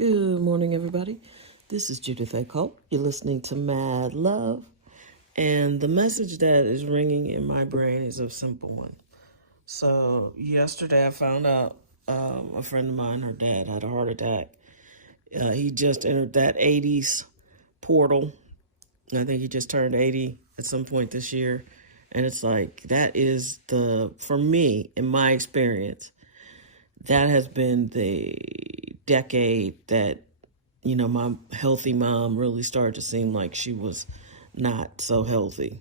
Good morning, everybody. This is Judith A. Cole. You're listening to Mad Love. And the message that is ringing in my brain is a simple one. So, yesterday I found out a friend of mine, her dad, had a heart attack. He just entered that 80s portal. I think he just turned 80 at some point this year. And it's like, that is for me, in my experience, that has been the decade that, my healthy mom really started to seem like she was not so healthy.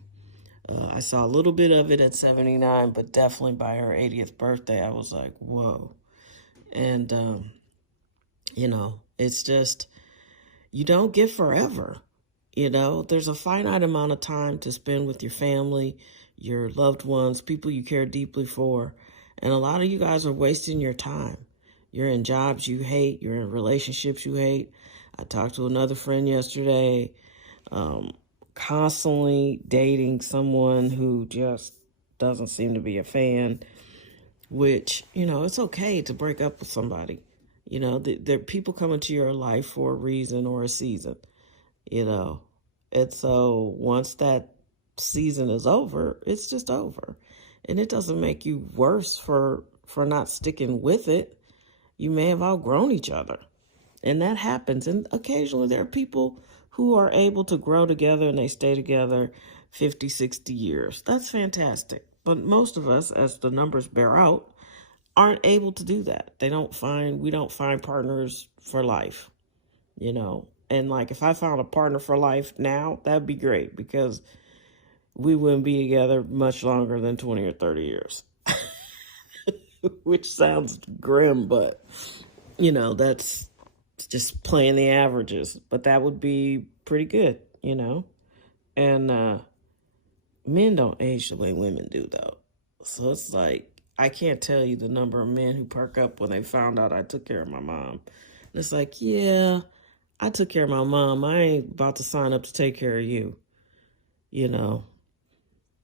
I saw a little bit of it at 79, but definitely by her 80th birthday, I was like, whoa. And, it's just, you don't get forever. There's a finite amount of time to spend with your family, your loved ones, people you care deeply for. And a lot of you guys are wasting your time. You're in jobs you hate. You're in relationships you hate. I talked to another friend yesterday, constantly dating someone who just doesn't seem to be a fan, which, it's okay to break up with somebody. There are people come into your life for a reason or a season, And so once that season is over, it's just over. And it doesn't make you worse for not sticking with it. You may have outgrown each other. And that happens. And occasionally there are people who are able to grow together and they stay together 50, 60 years. That's fantastic. But most of us, as the numbers bear out, aren't able to do that. We don't find partners for life, And like, if I found a partner for life now, that'd be great, because we wouldn't be together much longer than 20 or 30 years, which sounds grim, but, that's just playing the averages. But that would be pretty good, And men don't age the way women do, though. So it's like, I can't tell you the number of men who perk up when they found out I took care of my mom. And it's like, yeah, I took care of my mom. I ain't about to sign up to take care of you.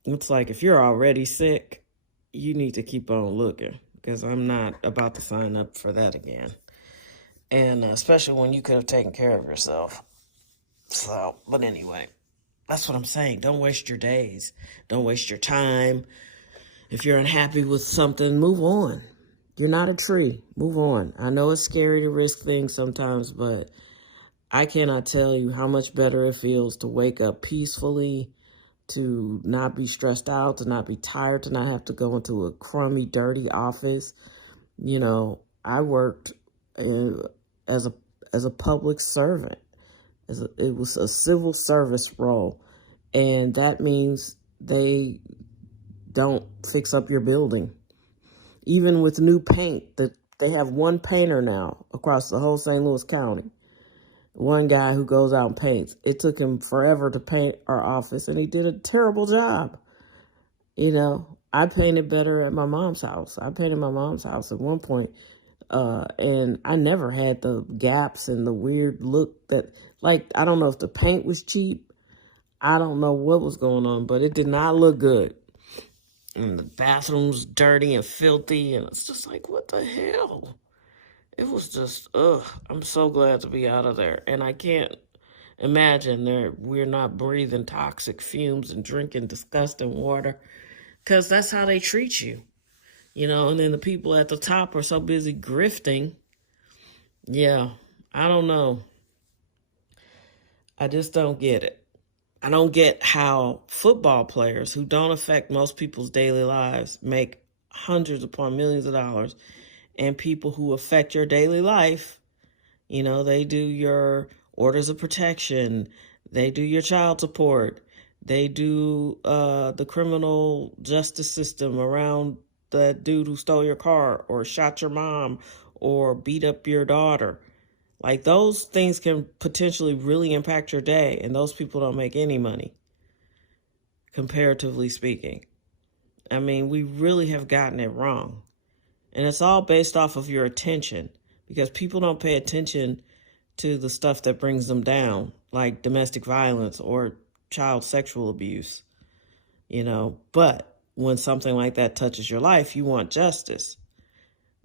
It's like, if you're already sick, you need to keep on looking, because I'm not about to sign up for that again. And especially when you could have taken care of yourself. So, but anyway, that's what I'm saying. Don't waste your days. Don't waste your time. If you're unhappy with something, move on. You're not a tree. Move on. I know it's scary to risk things sometimes, but I cannot tell you how much better it feels to wake up peacefully, to not be stressed out, to not be tired, to not have to go into a crummy, dirty office. I worked as a public servant. It was a civil service role, and that means they don't fix up your building. Even with new paint, they have one painter now across the whole St. Louis County. One guy who goes out and paints. It took him forever to paint our office, and he did a terrible job. I painted better at my mom's house. I painted my mom's house at one point, and I never had the gaps and the weird look that, like, I don't know if the paint was cheap. I don't know what was going on, but it did not look good. And the bathroom's dirty and filthy, and it's just like, what the hell? It was just, I'm so glad to be out of there. And I can't imagine we're not breathing toxic fumes and drinking disgusting water, because that's how they treat you. And then the people at the top are so busy grifting. Yeah, I don't know. I just don't get it. I don't get how football players who don't affect most people's daily lives make hundreds upon millions of dollars, and people who affect your daily life, they do your orders of protection, they do your child support, they do the criminal justice system around that dude who stole your car or shot your mom or beat up your daughter. Like, those things can potentially really impact your day, and those people don't make any money, comparatively speaking. I mean, we really have gotten it wrong. And it's all based off of your attention, because people don't pay attention to the stuff that brings them down, like domestic violence or child sexual abuse, But when something like that touches your life, you want justice.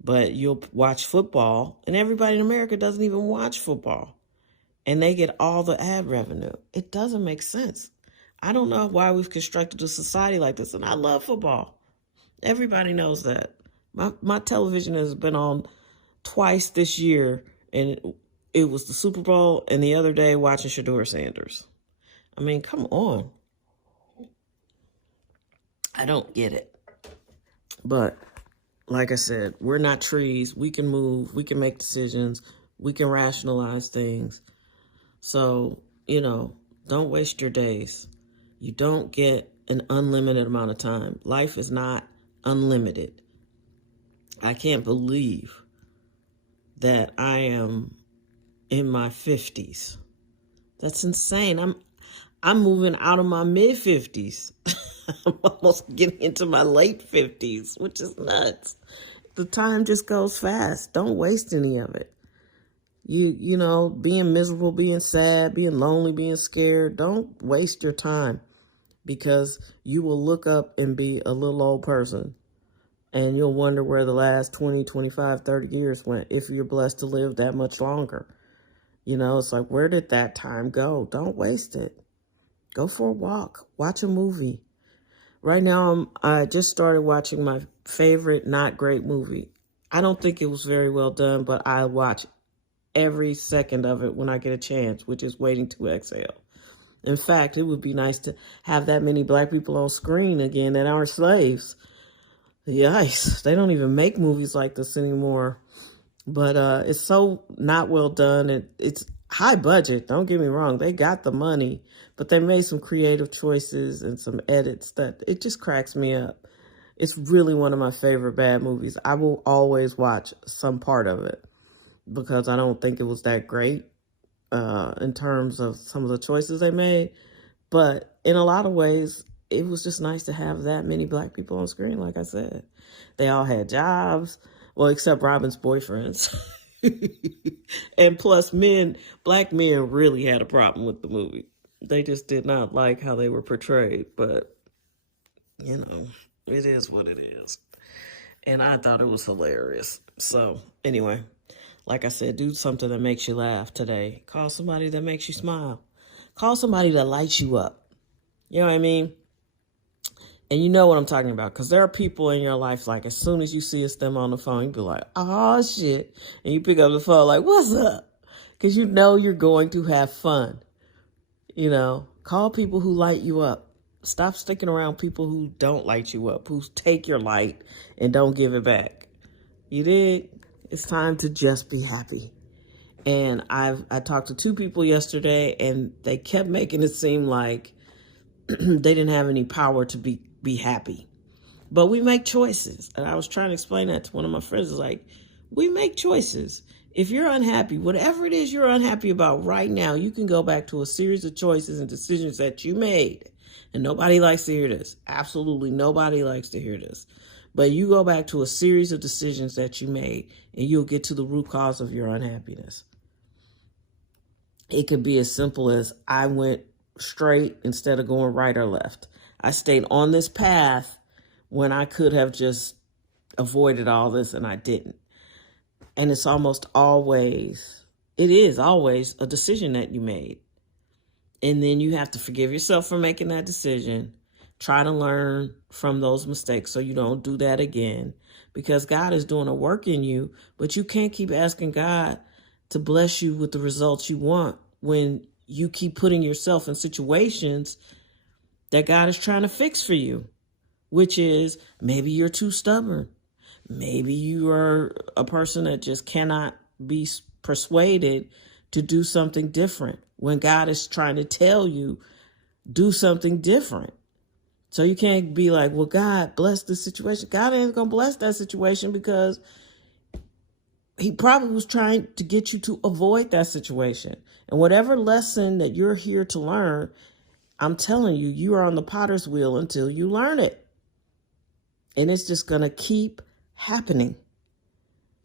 But you'll watch football, and everybody in America doesn't even watch football, and they get all the ad revenue. It doesn't make sense. I don't know why we've constructed a society like this, and I love football. Everybody knows that. My television has been on twice this year, and it was the Super Bowl, and the other day watching Shedeur Sanders. I mean, come on. I don't get it. But like I said, we're not trees. We can move. We can make decisions. We can rationalize things. So, don't waste your days. You don't get an unlimited amount of time. Life is not unlimited. I can't believe that I am in my 50s. That's insane. I'm moving out of my mid-50s. I'm almost getting into my late 50s, which is nuts. The time just goes fast. Don't waste any of it. Being miserable, being sad, being lonely, being scared, don't waste your time, because you will look up and be a little old person, and you'll wonder where the last 20, 25, 30 years went if you're blessed to live that much longer. It's like, where did that time go? Don't waste it. Go for a walk. Watch a movie. Right now, I just started watching my favorite not great movie. I don't think it was very well done, but I watch every second of it when I get a chance, which is Waiting to Exhale. In fact, it would be nice to have that many Black people on screen again that aren't slaves. Yikes. They don't even make movies like this anymore. But it's so not well done. It's high budget. Don't get me wrong. They got the money, but they made some creative choices and some edits that it just cracks me up. It's really one of my favorite bad movies. I will always watch some part of it because I don't think it was that great in terms of some of the choices they made. But in a lot of ways, it was just nice to have that many Black people on screen, like I said. They all had jobs. Well, except Robin's boyfriends. And plus Black men really had a problem with the movie. They just did not like how they were portrayed. But, it is what it is. And I thought it was hilarious. So, anyway, like I said, do something that makes you laugh today. Call somebody that makes you smile. Call somebody that lights you up. You know what I mean? And you know what I'm talking about, because there are people in your life, like, as soon as you see them on the phone, you be like, oh, shit. And you pick up the phone like, what's up? Because you know you're going to have fun. Call people who light you up. Stop sticking around people who don't light you up, who take your light and don't give it back. You did? It's time to just be happy. And I talked to 2 people yesterday, and they kept making it seem like they didn't have any power to be happy. But we make choices. And I was trying to explain that to one of my friends. It's like, we make choices. If you're unhappy, whatever it is you're unhappy about right now, you can go back to a series of choices and decisions that you made. And nobody likes to hear this. Absolutely nobody likes to hear this. But you go back to a series of decisions that you made, and you'll get to the root cause of your unhappiness. It could be as simple as, I went straight instead of going right or left. I stayed on this path when I could have just avoided all this, and I didn't. And it is always a decision that you made. And then you have to forgive yourself for making that decision. Try to learn from those mistakes so you don't do that again, because God is doing a work in you, but you can't keep asking God to bless you with the results you want when you keep putting yourself in situations that God is trying to fix for you, which is, maybe you're too stubborn. Maybe you are a person that just cannot be persuaded to do something different when God is trying to tell you, do something different. So you can't be like, well, God bless the situation. God ain't going to bless that situation, because he probably was trying to get you to avoid that situation. And whatever lesson that you're here to learn, I'm telling you, you are on the potter's wheel until you learn it. And it's just going to keep happening.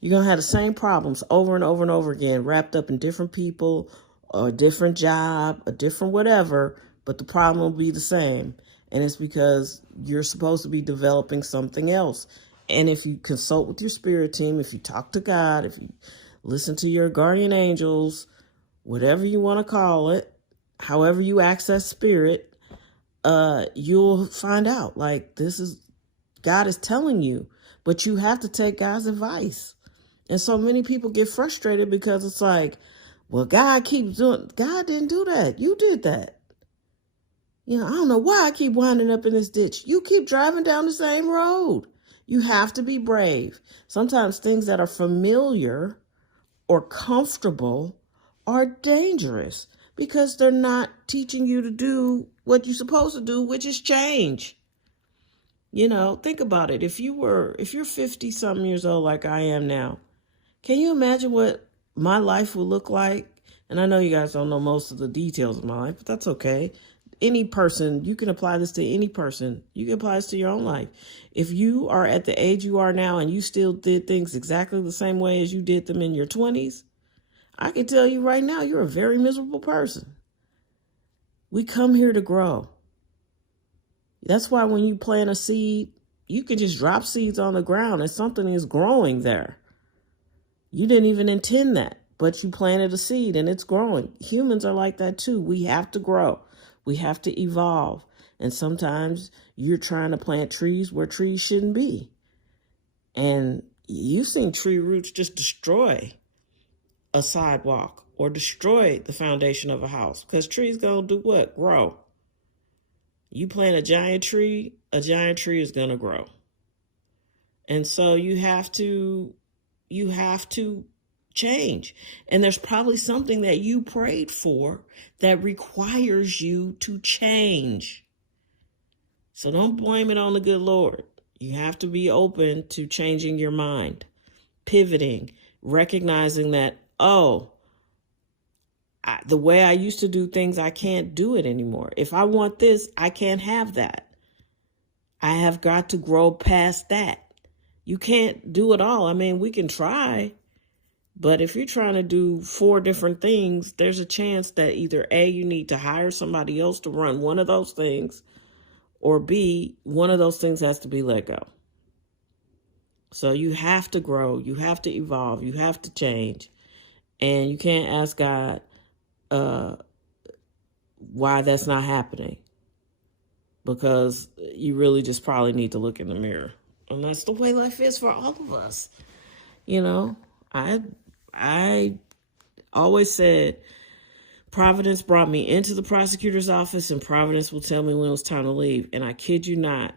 You're going to have the same problems over and over and over again, wrapped up in different people, or a different job, a different whatever, but the problem will be the same. And it's because you're supposed to be developing something else. And if you consult with your spirit team, if you talk to God, if you listen to your guardian angels, whatever you want to call it, however you access spirit, you'll find out like this is God is telling you, but you have to take God's advice. And so many people get frustrated because it's like, well, God keeps doing, God didn't do that. You did that. You know, I don't know why I keep winding up in this ditch. You keep driving down the same road. You have to be brave. Sometimes things that are familiar or comfortable are dangerous because they're not teaching you to do what you're supposed to do, which is change. You know, think about it. If you're 50 something years old like I am now, can you imagine what my life would look like? And I know you guys don't know most of the details of my life, but that's okay. Any person, you can apply this to any person. You can apply this to your own life. If you are at the age you are now and you still did things exactly the same way as you did them in your 20s, I can tell you right now, you're a very miserable person. We come here to grow. That's why when you plant a seed, you can just drop seeds on the ground and something is growing there. You didn't even intend that, but you planted a seed and it's growing. Humans are like that too. We have to grow. We have to evolve. And sometimes you're trying to plant trees where trees shouldn't be. And you've seen tree roots just destroy a sidewalk or destroy the foundation of a house because trees gonna do what? Grow. You plant a giant tree is gonna grow. And so you have to change. And there's probably something that you prayed for that requires you to change. So don't blame it on the good Lord. You have to be open to changing your mind, pivoting, recognizing that, the way I used to do things, I can't do it anymore. If I want this, I can't have that. I have got to grow past that. You can't do it all. I mean, we can try, but if you're trying to do 4 different things, there's a chance that either A, you need to hire somebody else to run one of those things, or B, one of those things has to be let go. So you have to grow, you have to evolve, you have to change, and you can't ask God why that's not happening, because you really just probably need to look in the mirror. And that's the way life is for all of us. You know, I always said Providence brought me into the prosecutor's office and Providence will tell me when it was time to leave. And I kid you not,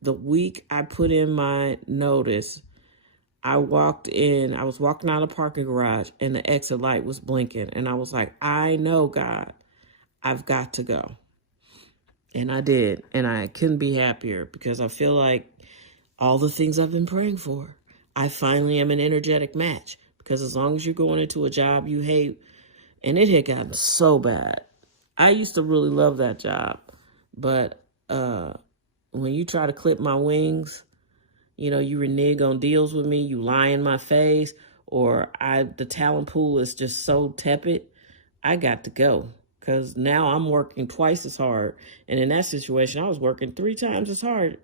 the week I put in my notice, I was walking out of the parking garage and the exit light was blinking. And I was like, I know, God, I've got to go. And I did. And I couldn't be happier because I feel like all the things I've been praying for, I finally am an energetic match. Because as long as you're going into a job you hate, and it had gotten so bad. I used to really love that job. But when you try to clip my wings, you know, you renege on deals with me, you lie in my face, or the talent pool is just so tepid, I got to go. Because now I'm working twice as hard. And in that situation, I was working 3 times as hard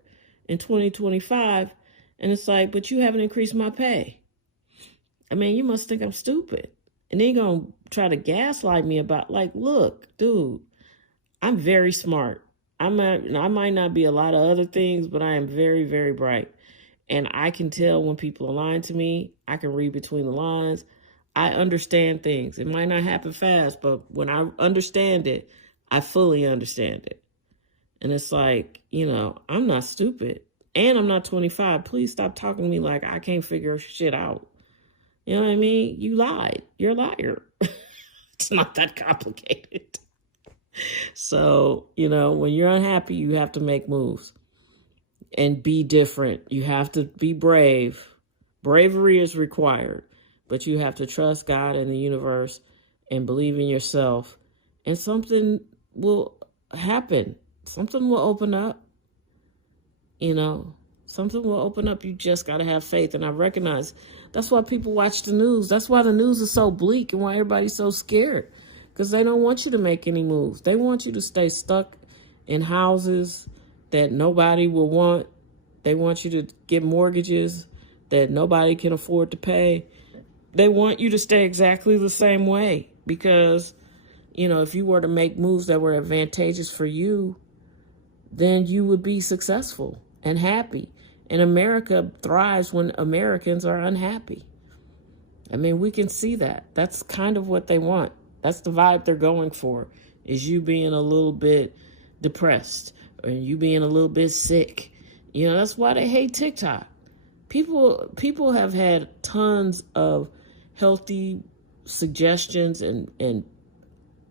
in 2025. And it's like, but you haven't increased my pay. I mean, you must think I'm stupid. And they're going to try to gaslight me about, like, look, dude, I'm very smart. I might not be a lot of other things, but I am very, very bright. And I can tell when people are lying to me. I can read between the lines. I understand things. It might not happen fast, but when I understand it, I fully understand it. And it's like, you know, I'm not stupid. And I'm not 25. Please stop talking to me like I can't figure shit out. You know what I mean? You lied. You're a liar. It's not that complicated. So, you know, when you're unhappy, you have to make moves and be different. You have to be brave. Bravery is required, but you have to trust God and the universe and believe in yourself, and something will happen. Something will open up. You know, something will open up. You just got to have faith. And I recognize that's why people watch the news. That's why the news is so bleak and why everybody's so scared. Because they don't want you to make any moves. They want you to stay stuck in houses that nobody will want They want you to get mortgages that nobody can afford to pay. They want you to stay exactly the same way because, you know, if you were to make moves that were advantageous for you, then you would be successful and happy. And America thrives when Americans are unhappy. I mean, we can see that. That's kind of what they want. That's the vibe they're going for, is you being a little bit depressed or you being a little bit sick. You know, that's why they hate TikTok. People have had tons of healthy suggestions and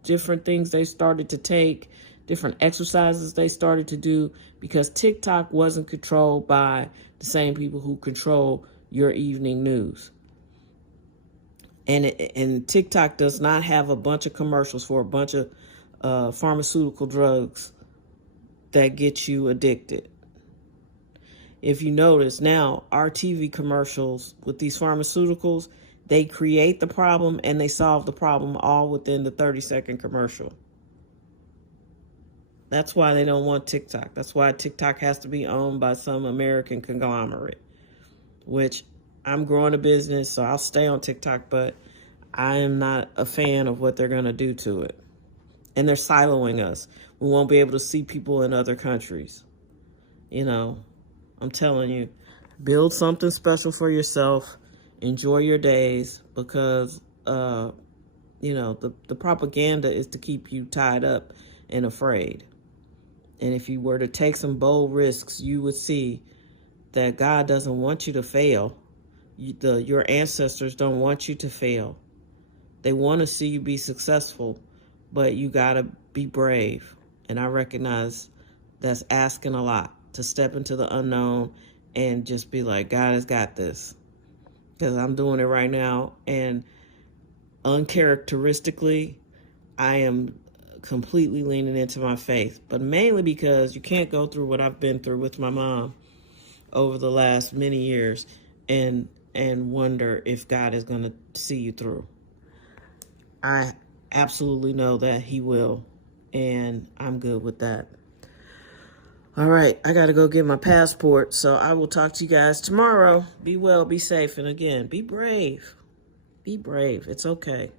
different things they started to take, different exercises they started to do, because TikTok wasn't controlled by the same people who control your evening news. And TikTok does not have a bunch of commercials for a bunch of pharmaceutical drugs that get you addicted. If you notice now, our TV commercials with these pharmaceuticals, they create the problem and they solve the problem all within the 30-second commercial. That's why they don't want TikTok. That's why TikTok has to be owned by some American conglomerate, which I'm growing a business, so I'll stay on TikTok, but I am not a fan of what they're going to do to it. And they're siloing us. We won't be able to see people in other countries. You know, I'm telling you, build something special for yourself. Enjoy your days, because, you know, the propaganda is to keep you tied up and afraid. And if you were to take some bold risks, you would see that God doesn't want you to fail. Your ancestors don't want you to fail. They want to see you be successful, but you got to be brave. And I recognize that's asking a lot, to step into the unknown and just be like, God has got this. Because I'm doing it right now. And uncharacteristically, I am completely leaning into my faith. But mainly because you can't go through what I've been through with my mom over the last many years and wonder if God is going to see you through. I absolutely know that he will, and I'm good with that. All right, I got to go get my passport, so I will talk to you guys tomorrow. Be well, be safe, and again, be brave. Be brave. It's okay.